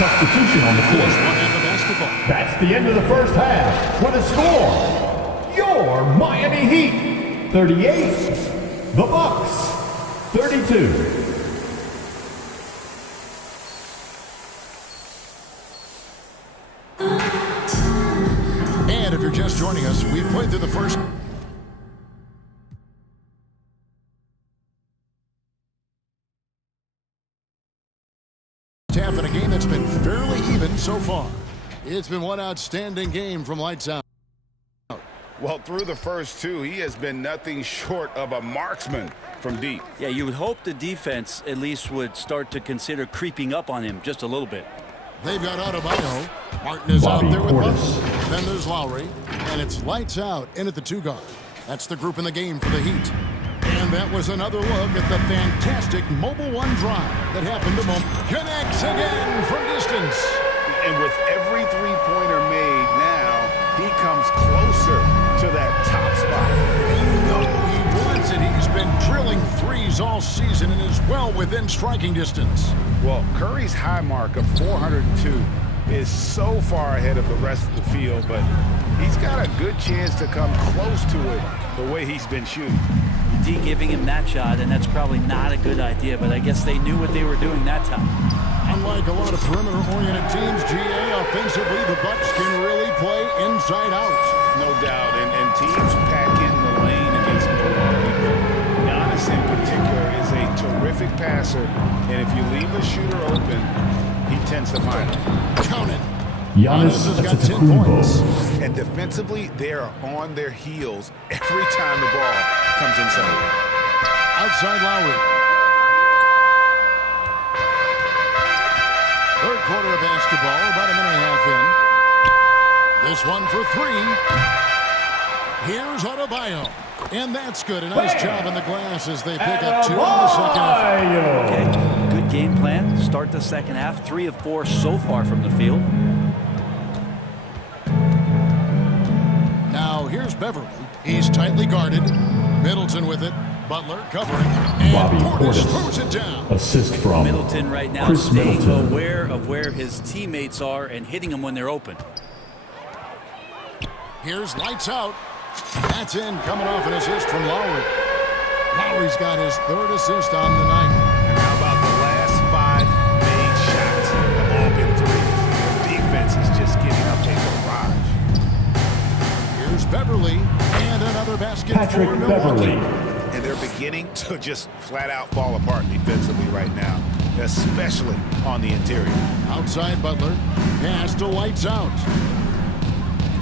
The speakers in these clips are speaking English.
Substitution on the court. One half of basketball. That's the end of the first half. With a score, your Miami Heat 38, the Bucks 32. And if you're just joining us, we played through the first half in a game that's been fairly even so far. It's been one outstanding game from lights out. Well, through the first two, he has been nothing short of a marksman from deep. Yeah, you would hope the defense at least would start to consider creeping up on him just a little bit. They've got Adebayo. Martin is Bobby out there with Portis. Butler. Then there's Lowry. And it's lights out in at the 2 guard. That's the group in the game for the Heat. And that was another look at the fantastic Mobile One drive that happened a moment. Connects again from distance. And with every three-pointer made now, he comes closer to that top spot. You know he wants it. He's been drilling threes all season and is well within striking distance. Well, Curry's high mark of 402 is so far ahead of the rest of the field, but he's got a good chance to come close to it the way he's been shooting. D giving him that shot, and that's probably not a good idea, but I guess they knew what they were doing that time. Unlike a lot of perimeter-oriented teams, GA, offensively, the Bucks can really play inside out. No doubt, and teams pack in the lane against Milwaukee, but Giannis in particular is a terrific passer, and if you leave a shooter open, he tends to find it. Count it. Giannis has got 10 points. Antetokounmpo. And defensively, they are on their heels every time the ball comes inside. Outside Lowry. Third quarter of basketball, about a minute and a half in. This one for 3. Here's Adebayo. And that's good. A nice job in the glass as they pick up 2 in the second half. Okay, good game plan. Start the second half. 3 of 4 so far from the field. Now here's Beverly. He's tightly guarded. Middleton with it. Butler covering. And Bobby Portis Portis. throws it down. Assist from Middleton right now Chris staying Middleton. aware of where his teammates are and hitting them when they're open. Here's lights out. That's in, coming off an assist from Lowry. Lowry's got his 3rd assist on the night. And how about the last 5 made shots have all been threes? The defense is just giving up a barrage. Here's Beverly, and another basket Patrick for Milwaukee. Beverly. And they're beginning to just flat out fall apart defensively right now, especially on the interior. Outside Butler, pass to lights out.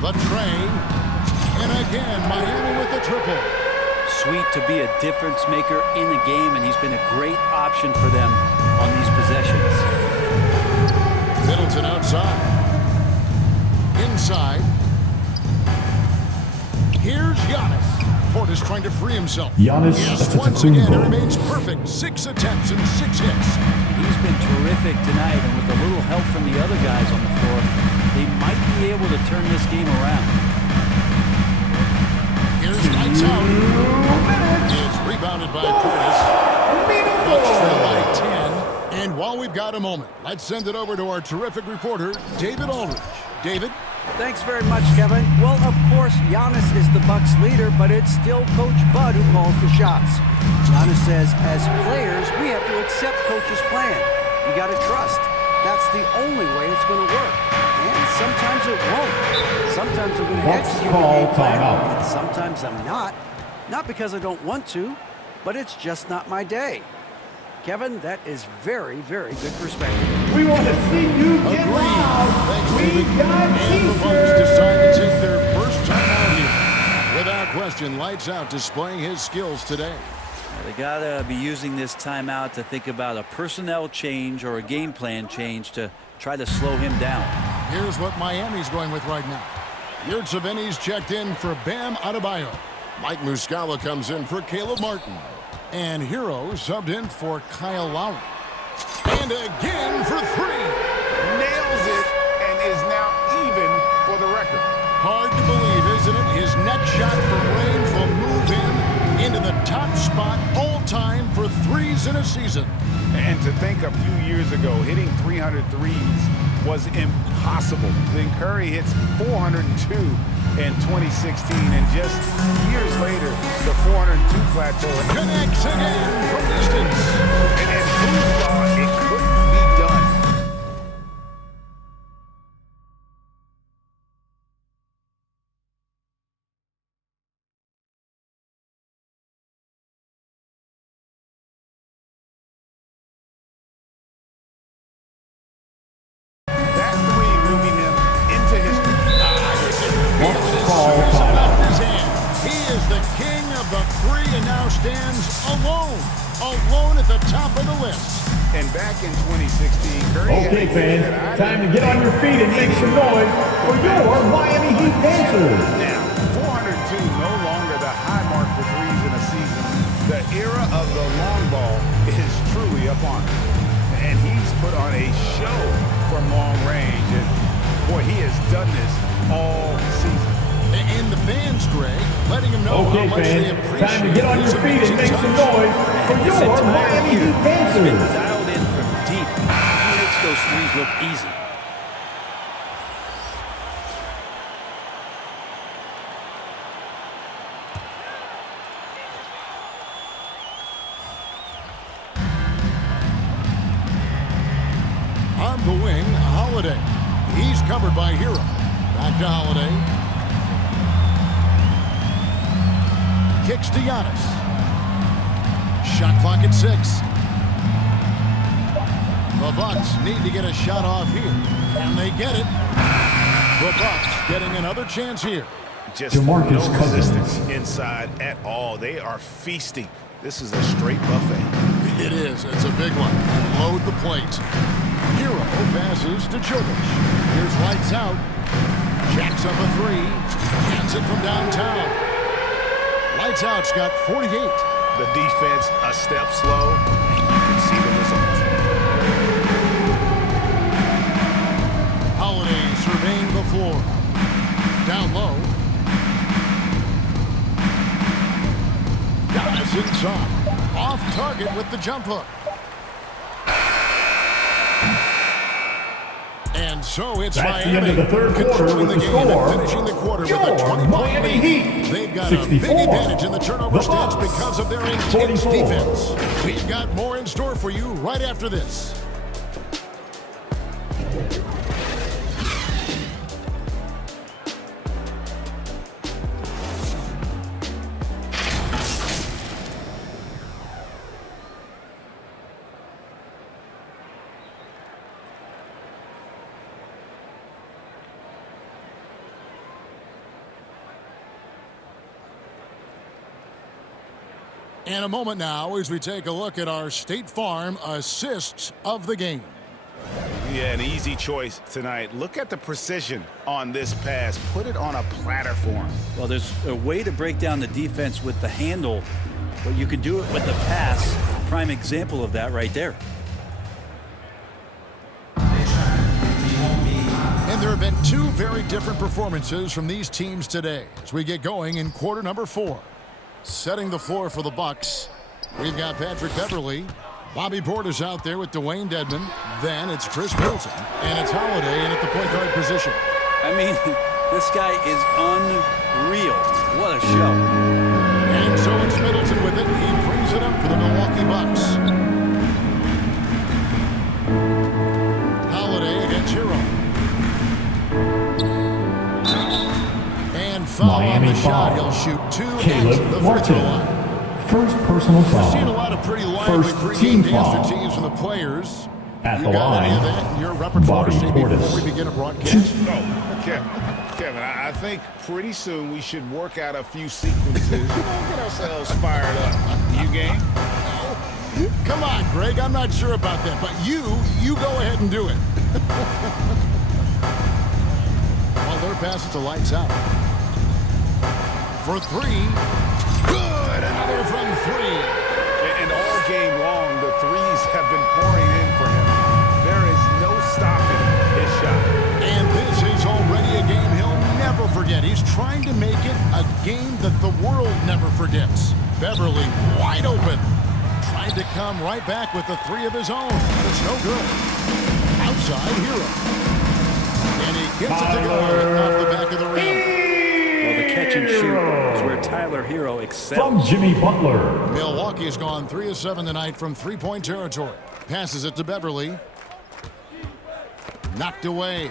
The tray, and again Miami with the triple. Sweet to be a difference maker in the game, and he's been a great option for them on these possessions. Middleton outside. Inside. Here's Giannis. Portis trying to free himself. Giannis Yes, once again, it Antetokounmpo. remains perfect. 6 attempts and 6 hits. He's been terrific tonight, and with a little help from the other guys on the floor, they might be able to turn this game around. Here's lights out. It's rebounded by Portis. Bucks trail by 10. And while we've got a moment, let's send it over to our terrific reporter, David Aldridge. David? Thanks very much, Kevin. Well, of course, Giannis is the Bucks leader, but it's still Coach Bud who calls the shots. Giannis says, as players, we have to accept Coach's plan. You got to trust. That's the only way it's going to work. And sometimes it won't. Sometimes I'm going to Bucks execute the call game plan, timeout. and sometimes I'm not. Not because I don't want to, but it's just not my day. Kevin, that is very, very good perspective. We want to see you get Agreed. loud. Thanks, We David. got And the Bucks t-shirts. decide to take their first time out here. Without question, lights out displaying his skills today. They got to be using this timeout to think about a personnel change or a game plan change to try to slow him down. Here's what Miami's going with right now. Yurtseven's checked in for Bam Adebayo. Mike Muscala comes in for Caleb Martin. And Hero subbed in for Kyle Lowry. And again for 3. Nails it and is now even for the record. Hard to believe, isn't it? His next shot from range will move him into the top spot all time for threes in a season. And to think a few years ago, hitting 300 threes was impossible. Then Curry hits 402 in 2016, and just years later, the 402 plateau Connects again from distance. and who thought it couldn't be done? That three moving him into history. He is the king of the three and now stands alone at the top of the list. And back in 2016, Curry had Okay, a game fans, that I time to get on your feet and make some noise for your Miami Heat dancers. Now, 402 no longer the high mark for threes in a season. The era of the long ball is truly upon us. And he's put on a show from long range. And, boy, he has done this all season. And the fans, Greg, letting him know Okay, how much they fans, appreciate time to get on his your feet and make some touch. noise for This your entire Miami year, Heat he's been dancers. dialed in from deep. He makes those threes look easy. On the wing, Holiday. He's covered by Hero. Back to Holiday. Kicks to Giannis. Shot clock at 6. The Bucks need to get a shot off here. Can they get it? The Bucks getting another chance here. Just DeMarcus no Cousins. resistance inside at all. They are feasting. This is a straight buffet. It is. It's a big one. And load the plate. Hero passes to Jokic. Here's lights out. Jacks up a three. Hands it from downtown. Lights out's got 48. The defense a step slow, and you can see the results. Holiday surveying the floor. Down low. Giannis inside. Off target with the jump hook. And so it's That's the Miami end of the third quarter controlling with the the game score. and finishing the quarter with a Your 20-point Miami lead. Heat, They've got a big 64. advantage in the turnover The stats Bucks, because of their intense 44. defense. We've got more in store for you right after this. In a moment now as we take a look at our State Farm assists of the game. Yeah, an easy choice tonight. Look at the precision on this pass. Put it on a platter for him. Well, there's a way to break down the defense with the handle, but you can do it with the pass. Prime example of that right there. And there have been two very different performances from these teams today as we get going in quarter number 4. Setting the floor for the Bucks, we've got Patrick Beverly. Bobby Portis out there with Dwayne Dedmon. Then it's Chris Middleton. And it's Holiday in at the point guard position. I mean, this guy is unreal. What a show. And so it's Middleton with it. He brings it up for the Milwaukee Bucks. Holiday against Hero. And foul on Miami the shot. foul. He'll shoot 2 at Caleb the free throw Martin. line. First personal We've seen a foul. lot of pretty lively First pregame team dance foul. routines from the players. At You the got any line, of that in your repertoire, Bobby Steve, before Portis. we begin a broadcast? No, Kevin, I think pretty soon we should work out a few sequences. Get ourselves fired up. You game? Come on, Greg. I'm not sure about that, but you go ahead and do it. Well, their pass is to lights out. For 3. Good. Another from 3. And all game long, the threes have been pouring in for him. There is no stopping his shot. And this is already a game he'll never forget. He's trying to make it a game that the world never forgets. Beverly wide open. Trying to come right back with the 3 of his own. It's no good. Out side, Hero. And he gets it to go off the back of the rim. Well, the catch and shoot is where Tyler Hero excels. From Jimmy Butler. Milwaukee has gone 3 of 7 tonight from three-point territory. Passes it to Beverly. Knocked away.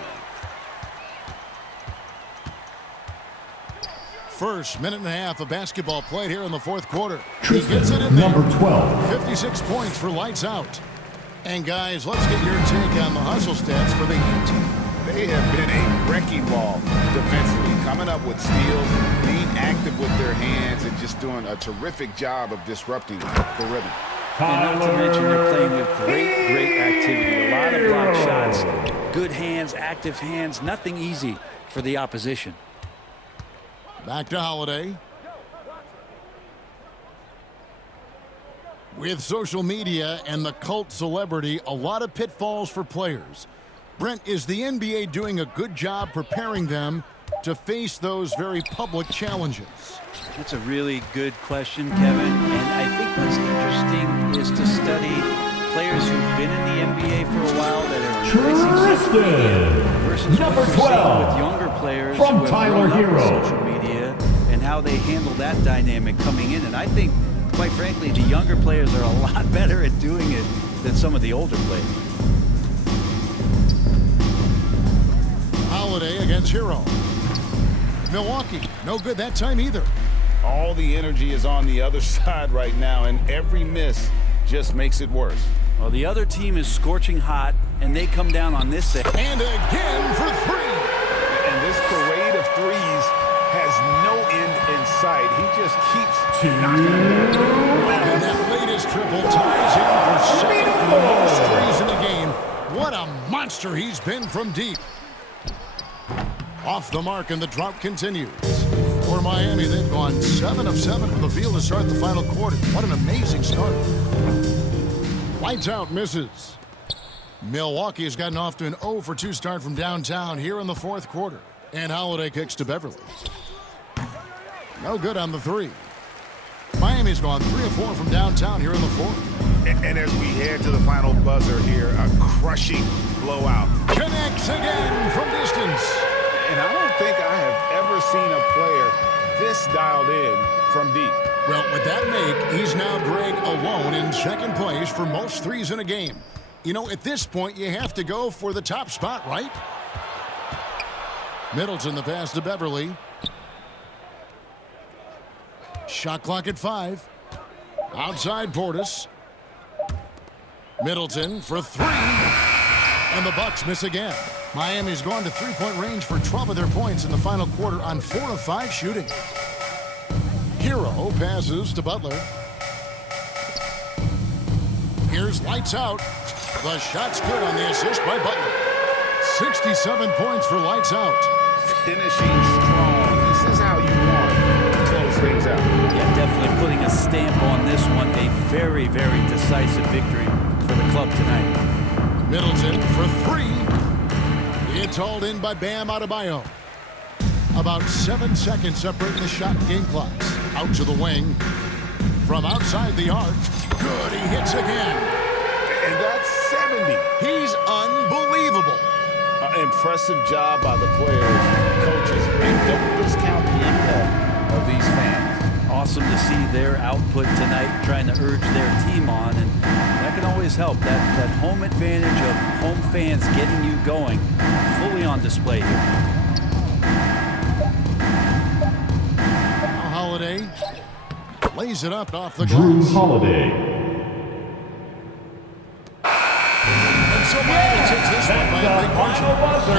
First minute and a half of basketball played here in the fourth quarter. He gets it in there. Number 12. 56 points for lights out. And guys, let's get your take on the hustle stats for the Heat. They have been a wrecking ball defensively, coming up with steals, being active with their hands, and just doing a terrific job of disrupting the rhythm. And not to mention they're playing with great activity. A lot of block shots, good hands, active hands, nothing easy for the opposition. Back to Holiday. With social media and the cult celebrity, a lot of pitfalls for players. Brent, is the NBA doing a good job preparing them to face those very public challenges? That's a really good question, Kevin. And I think what's interesting is to study players who've been in the NBA for a while that are embracing social media versus Number what you're seeing 12. with younger players From who have Tyler grown up with Hero. social media and how they handle that dynamic coming in. And I think, quite frankly, the younger players are a lot better at doing it than some of the older players. Holiday against Hero. Milwaukee, no good that time either. All the energy is on the other side right now, and every miss just makes it worse. Well, the other team is scorching hot, and they come down on this set. And again for three. And this parade of threes has no end in sight. He just keeps knocking them down. And that latest triple ties him for second for the most threes in the game. What a monster he's been from deep. Off the mark, and the drought continues. For Miami, they've gone 7 of 7 from the field to start the final quarter. What an amazing start. Lights out, misses. Milwaukee has gotten off to an 0 for 2 start from downtown here in the fourth quarter. And Holiday kicks to Beverly. No good on the three. Miami's gone 3 of 4 from downtown here in the fourth. And as we head to the final buzzer here, a crushing blowout. Connects again from distance. And I don't think I have ever seen a player this dialed in from deep. Well, with that make, he's now Greg alone in second place for most threes in a game. You know, at this point, you have to go for the top spot, right? Middleton, the pass to Beverly. Shot clock at 5. Outside Portis. Middleton for 3. And the Bucks miss again. Miami's gone to three-point range for 12 of their points in the final quarter on 4 of 5 shooting. Hero passes to Butler. Here's lights out. The shot's good on the assist by Butler. 67 points for lights out. Finishing strong. This is how you want to close things out. Yeah, definitely putting a stamp on this one. A very, very decisive victory for the club tonight. Middleton for 3. It's hauled in by Bam Adebayo. About 7 seconds separating the shot and game clocks. Out to the wing. From outside the arc. Good, he hits again. And that's 70. He's unbelievable. Impressive job by the players, coaches, and don't discount the impact of these fans. Awesome to see their output tonight, trying to urge their team on, and that can always help. That home advantage of home fans getting you going, fully on display here. Now Holiday lays it up off the Drew glass. Holiday. And so Miami takes this one by a big margin. And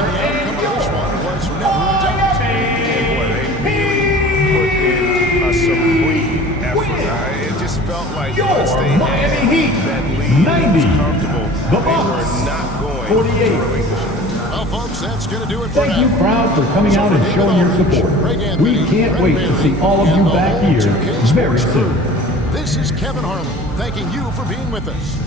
the outcome of this one was never in doubt. A supreme effort. It just felt like once they Miami had Heat, that lead, 90. it was comfortable. The They Bucks, were not going 48. to relinquish it. Well, folks, that's going to do it for Thank now. you, crowd, for coming out and showing your support. We can't wait to see all of you back here very soon. This is Kevin Harlan, thanking you for being with us.